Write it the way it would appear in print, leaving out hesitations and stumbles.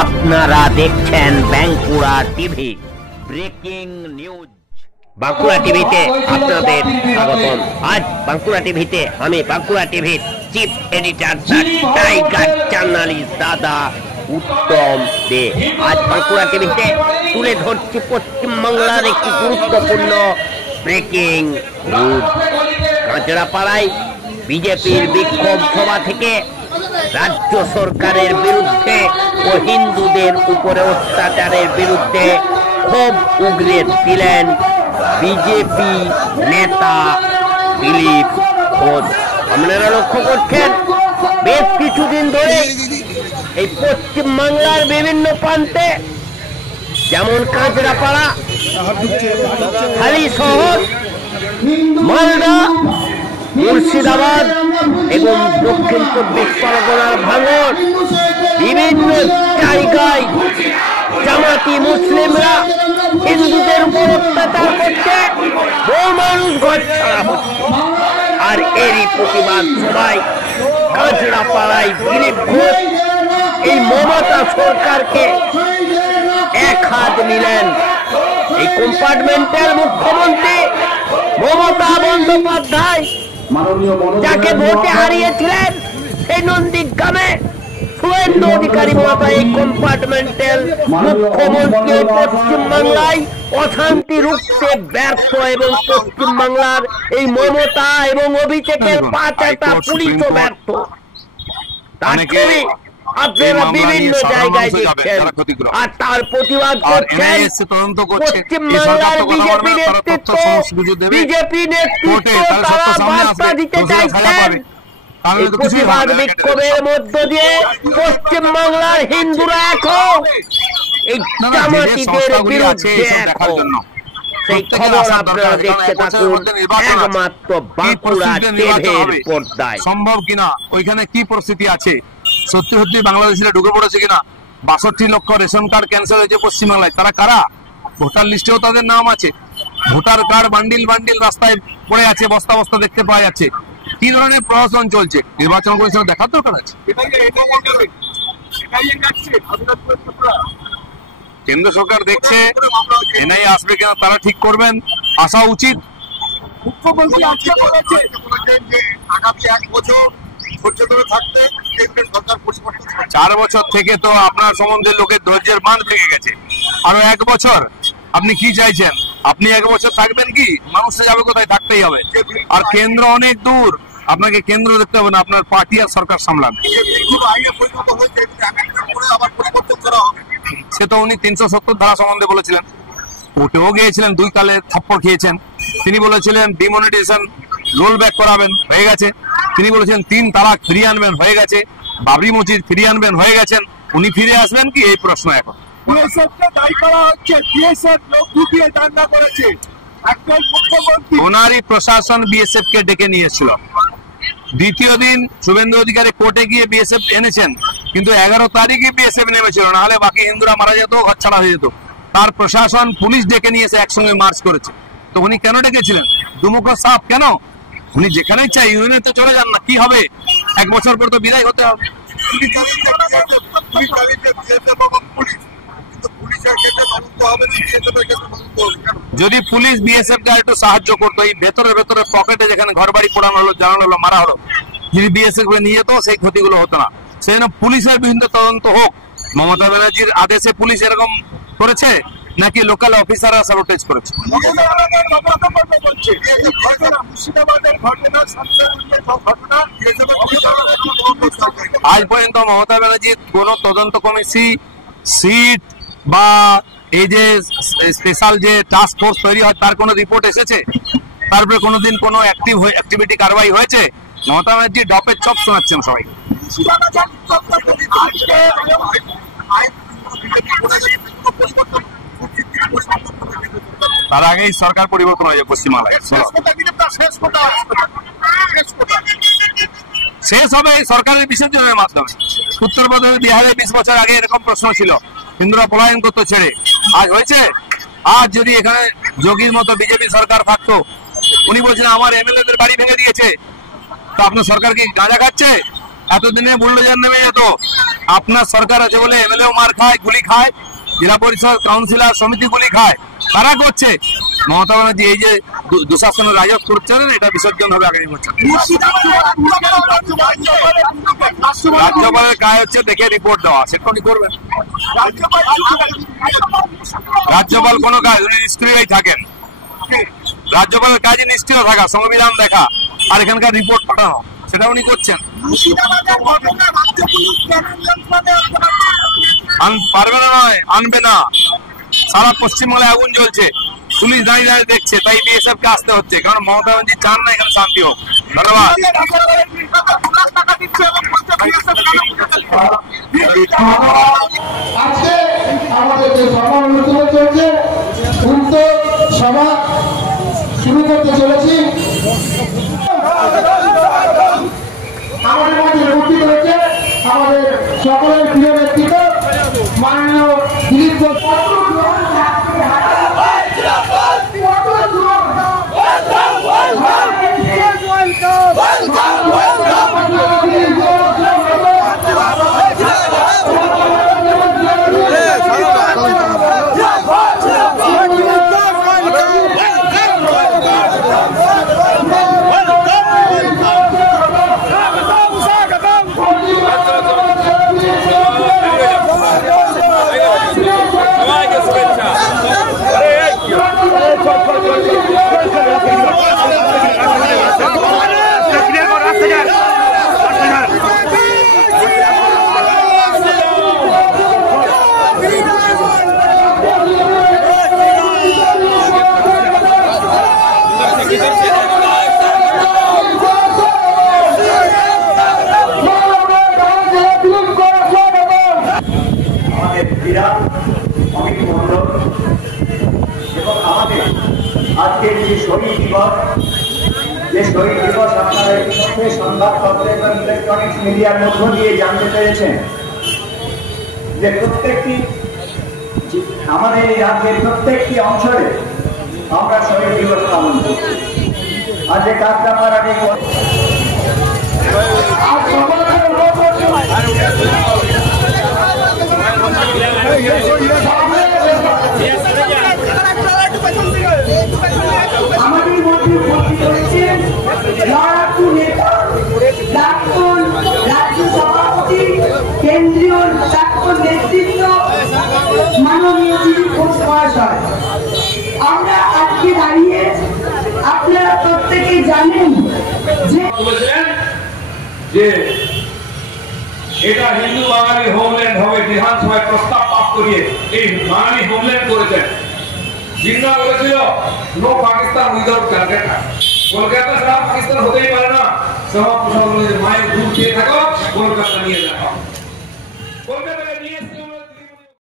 আপনারা দেখছেন Bankura TV breaking news. Bankura টিভিতে আপনাদের স্বাগতম। আজ বাঁকুড়া টিভিতে আমি বাঁকুড়া টিভির চিফ এডিটর টাইগার জার্নালিস্ট দাদা উত্তম দে আজ বাঁকুড়া টিভিতে তুলে ধরছি পশ্চিমবাংলার একটি গুরুত্বপূর্ণ ব্রেকিং নিউজ। কাঁচড়াপাড়ায় বিজেপির বিক্ষোভ সভা থেকে রাজ্য সরকারের বিরুদ্ধে ও হিন্দুদের উপরে অত্যাচারের বিরুদ্ধে ক্ষোভ উগরে দিলেন বিজেপি নেতা দিলীপ ঘোষ। আপনারা লক্ষ্য করছেন বেশ কিছুদিন ধরে এই পশ্চিমবাংলার বিভিন্ন প্রান্তে যেমন কাঁচড়াপাড়া, হালি শহর, মালদা, মুর্শিদাবাদ এবং দক্ষিণ চব্বিশ পরগনার ভাঙড় বিভিন্ন জায়গায় জামাতি মুসলিমরা হিন্দুদের উপর অত্যাচার করছে, বহু মানুষ ঘর ছাড়া হচ্ছে। আর এরই প্রতিবাদ সবাই কাঁচড়াপাড়ায় দিলীপ ঘোষ এই মমতা সরকারকে এক হাত নিলেন। এই কম্পার্টমেন্টের মুখ্যমন্ত্রী মমতা বন্দ্যোপাধ্যায় যাকে ভোটে হারিয়েছিলেন সেই নন্দীগ্রামে শুভেন্দু অধিকারী মমতা এই কম্পার্টমেন্টাল মুখ্যমন্ত্রী পশ্চিমবাংলায় অশান্তি রুখতে ব্যর্থ এবং পশ্চিমবাংলার এই মমতা এবং অভিষেকের পাঁচটা পুলিশও ব্যর্থ। তার ছবি আপনারা বিভিন্ন জায়গায় দেখছেন আর তার প্রতিবাদ করছেন পশ্চিমবাংলার বিজেপি নেতৃত্ব। বিজেপি নেতৃত্ব তারা বার্তা দিতে চাইছেন এই প্রতিবাদ বিক্ষোভের মধ্য দিয়ে পশ্চিমবাংলার হিন্দুরা এখন এই জামাতিদের বিরুদ্ধে এখন সেই খবর আপনারা দেখতে থাকুন একমাত্র বাঁকুড়া টিভির পর্দায়। সম্ভব কিনা, ওইখানে কি পরিস্থিতি আছে, সত্যি সত্যি বাংলাদেশিরা ঢুকে পড়েছে কিনা। 62 লক্ষ রেশন কার্ড ক্যান্সেল হয়েছে পশ্চিমবাংলায়। তারা কারা? ভোটার লিস্টেও তাদের নাম আছে। ভোটার কার্ড বান্ডিল বান্ডিল রাস্তায় পড়ে আছে, বস্তা বস্তা দেখতে পাওয়া যাচ্ছে। কি ধরনের প্রশাসন চলছে নির্বাচন কমিশনের দেখার দরকার আছে। কেন্দ্র সরকার দেখছে, এনআই আসবে কিনা তারা ঠিক করবেন, আসা উচিত। মুখ্যমন্ত্রী আজকে বলেছেন যে আগামী 1 বছর ধৈর্য ধরে থাকতে কেন্দ্রের সরকার পরিবর্তন। 4 বছর থেকে তো আপনার সম্বন্ধে লোকের ধৈর্যের মান ভেঙে গেছে। আরো 1 বছর আপনি কি চাইছেন? আপনি 1 বছর থাকবেন কি? মানুষে যাবে কোথায়? থাকতেই হবে। আর কেন্দ্র অনেক দূর, আপনাকে কেন্দ্র দেখতে হবে না, আপনার পার্টি আর সরকার সামলান। সে তো উনি 370 ধারা সম্বন্ধে বলেছিলেন, কোর্টেও গিয়েছিলেন, 2 কালে থাপ্পড় খেয়েছেন। তিনি বলেছিলেন ডিমনিটাইজেশন রোল ব্যাক করাবেন, হয়ে গেছে। তিনি বলেছেন 3 তালাক ফিরিয়ে আনবেন, হয়ে গেছে। বাবরি মসজিদ ফিরিয়ে আনবেন, হয়ে গেছেন। উনি ফিরে আসবেন কি, এই প্রশ্ন এখন। ওনারই প্রশাসন বিএসএফ কে ডেকে নিয়েছিল। দ্বিতীয় দিন শুভেন্দু অধিকারী কোর্টে গিয়ে বিএসএফ এনেছেন, কিন্তু 11 তারিখে বিএসএফ নেমেছিল, নাহলে বাকি হিন্দুরা মারা যেত, ঘর ছাড়া হয়ে যেত। তার প্রশাসন পুলিশ ডেকে নিয়েছে, একসঙ্গে মার্চ করেছে। তো উনি কেন ডেকেছিলেন? দুমুখ সাপ কেন? উনি যেখানেই চাই ইউনিয়নে তো চলে যান না, কি হবে? 1 বছর পর তো বিদায় হতে হবে। যদি পুলিশ বিএসএফ কে একটু সাহায্য করতো, এই ভেতরে ভেতরে পকেটে যেখানে ঘর বাড়ি পোড়ানো হলো, জানানো হলো, মারা হলো, যদি বিএসএফ কে নিয়ে যেত সেই ক্ষতিগুলো হতো না। সেই জন্য পুলিশের বিভিন্ন তদন্ত হোক। মমতা ব্যানার্জির আদেশে পুলিশ এরকম করেছে নাকি লোকাল অফিসাররা সাবোটেজ করেছে? আজ পর্যন্ত মমতা ব্যানার্জির কোন তদন্ত কমিটি সিট বা এই যে স্পেশাল যে টাস্ক ফোর্স তৈরি হয় তার কোনো রিপোর্ট এসেছে? তারপরে কোনোদিন কোনো অ্যাক্টিভিটি কারবাই হয়েছে? মমতা ব্যানার্জি ডপের চপ শোনাচ্ছেন সবাই। তার আগেই সরকার পরিবর্তন হয়েছে পশ্চিমবাংলায়। শেষ হবে সরকারের বিসর্জনের মাধ্যমে। উত্তরপ্রদেশে, বিহারে 20 বছর আগে এরকম প্রশ্ন ছিল, হিন্দুরা পলায়ন করতো ছেড়ে। আজ হয়েছে? আজ যদি এখানে যোগীর মতো বিজেপি সরকার থাকতো, উনি বলছেন আমার এমএলএদের বাড়ি ভেঙে দিয়েছে, তো আপনার সরকার কি গাঁজা খাচ্ছে? এতদিনে বুলডোজার নেমে যেত, আপনার সরকার আছে বলে এমএলএও মার খায়, গুলি খায়, জেলা পরিষদ কাউন্সিলর সমিতি গুলি খায়, কারা করছে? মমতা ব্যানার্জি এই যে দুঃশাসনের রাজত্ব করছেন, এটা বিসর্জন হবে আগামী বছর। রাজ্যপালের কাজ হচ্ছে দেখে রিপোর্ট দেওয়া, সেটা উনি করবেন। রাজ্যপাল কোনো কাজ, উনি নিষ্ক্রিয়ই থাকেন। রাজ্যপালের কাজে নিষ্ক্রিয় থাকা, সংবিধান দেখা আর এখানকার রিপোর্ট পাঠানো, সেটা উনি করছেন। পারবে না নয়, আনবে না। সারা পশ্চিমবাংলায় আগুন জ্বলছে, পুলিশ দাঁড়িয়ে দাঁড়িয়ে দেখছে, তাই বিএসএফ কে আসতে হচ্ছে, কারণ মমতা ব্যানার্জি চান না এখানে শান্তি হোক। ধন্যবাদ। আজকে আমাদের যে সভা অনুষ্ঠান চলছে, উক্ত সভা শুরু করতে চলেছি। আমাদের মধ্যে উপস্থিত হয়েছে আমাদের সকলের প্রিয় ব্যক্তিত্ব মাননীয় দিলীপ ঘোষ। আজকে যে শহীদ দিবস, যে শহীদ দিবস আপনারা ইতিমধ্যে সংবাদপত্র এবং ইলেকট্রনিক্স মিডিয়ার মধ্য দিয়ে জানতে পেরেছেন যে প্রত্যেকটি আমাদের এই রাজ্যের প্রত্যেকটি অঞ্চলে আমরা শহীদ দিবস পালন করছি। আর যে কাকড়াপাড়াটি আমাদের মধ্যে উপস্থিত হয়েছেন লড়াকু নেতা, প্রাক্তন রাজ্য সভাপতি, কেন্দ্রীয় প্রাক্তন নেতৃত্ব মাননীয় দিলীপ ঘোষ মহাশয়। আমরা আজকে দাঁড়িয়ে আপনারা প্রত্যেকেই জানেন যে এটা হিন্দু বাঙালি হোমল্যান্ড হবে, বিধানসভায় প্রস্তাব পাস করিয়ে এই বাঙালি হোমল্যান্ড করেছেন। জিন্না বলেছিল নো পাকিস্তান উইদাউট ক্যালকাটা, কলকাতা ছাড়া পাকিস্তান হতেই পারে না। সভা প্রশাসন মায়ের দুধ খেয়ে থাকো, কলকাতা নিয়ে যাও।